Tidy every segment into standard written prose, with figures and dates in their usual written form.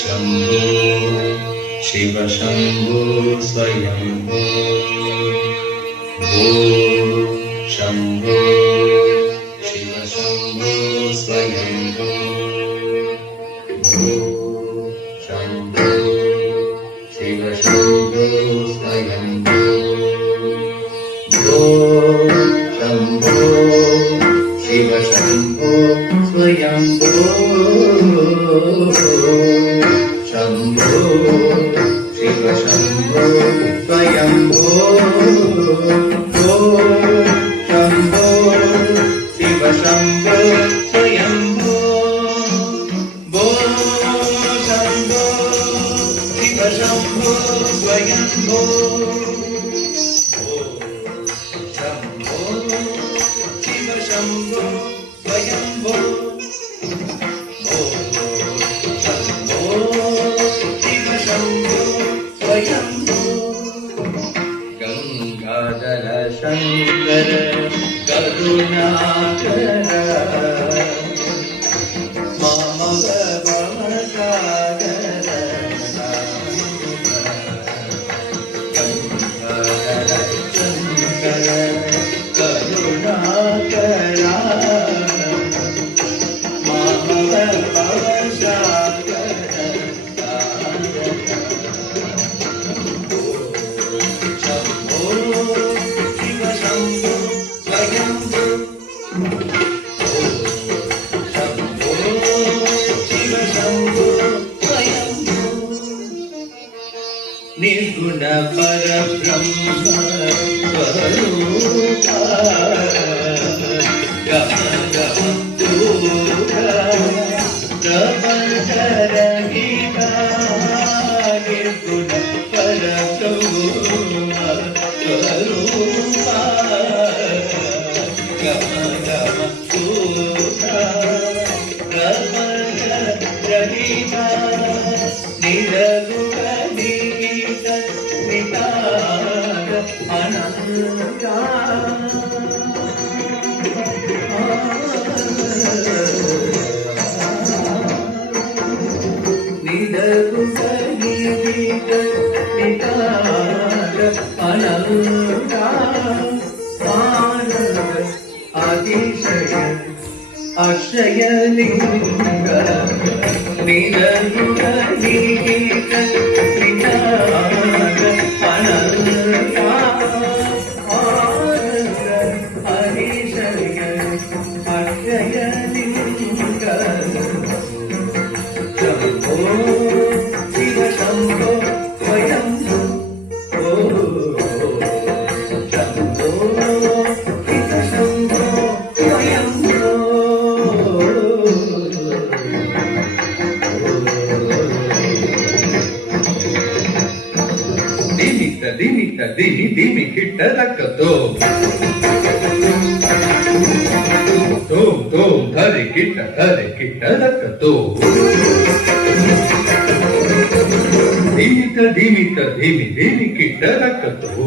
शंभो शिव शंभो स्वयंभो भो शंभो शिव शंभो स्वयंभो भो शंभो शिव शंभो स्वयंभो भो शंभो शिव शंभो स्वयंभो शंभो शिव शंभो स्वयंभो भो शंभो शिव शंभो स्वयंभो भो शंभो शिव शंभो स्वयंभो शंभो शिव शंभो स्वयंभो गंगाधर शंकर करुणाकर मम भवसागर गंगाधर शंकर करुणाकर मम भवसागर निर्गुण परब्रह्म स्वरूपा गम गम दूरा प्रबलधर गीता निर्गुण परब्रह्म स्वरूपा गम गम दूरा प्रबलधर गीता निरगुण अनंता अनंता अतिशय अक्षय लिंग निरगुण गीत अनंता अक्षय लिंग शंभो शिव शंभो स्वयंभो शंभो शिव शंभो स्वयंभो दिमित दिमित दिमि दिमि किट्टदक्कतो तोम तोम धरे किट्टदक्कतो दिमित दिमित दिमि दिमि किट्टदक्कतो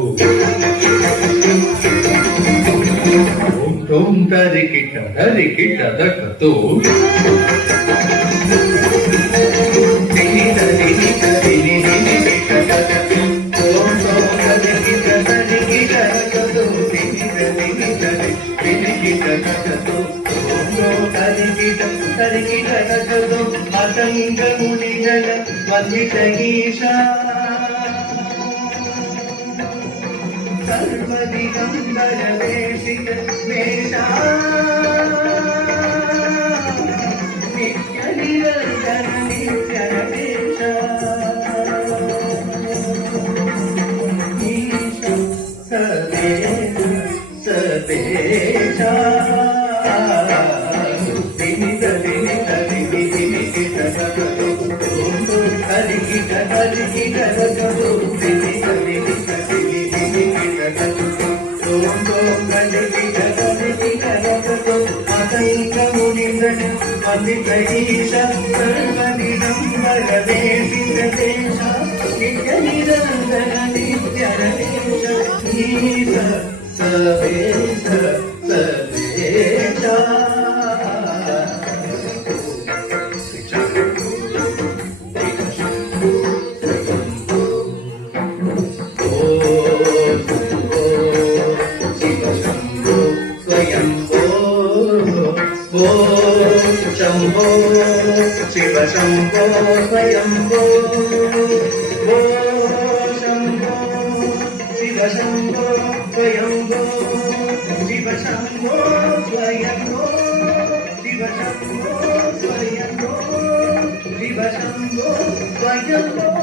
तोम तोम धरे किट्टदक्कतो दिमित दिमित दिमि दिमि किट्टदक्कतो मतंग मुनिजन वंदित ईशा सर्वदिगंबर वेशित वेशा नित्य निरंजन नित्य नटेशा सदेशा दिमित दिमित दिमि दिमि किट्टदक्कतो हरि किट्टदक्कतो दिमित दिमित दिमि दिमि किट्टदक्कतो ओम ओम हरि किट्टदक्कतो मतंग मुनिजन वंदित ईशा सर्वदिगंबर वेशित वेशा नित्य निरंजन नित्य नटेशा सवेशा सवेशा शम्भो शिव शम्भो स्वयम्भो ओ शम्भो शिव शम्भो स्वयम्भो शिव शम्भो स्वयम्भो शिव शम्भो स्वयम्भो शिव शम्भो स्वयम्भो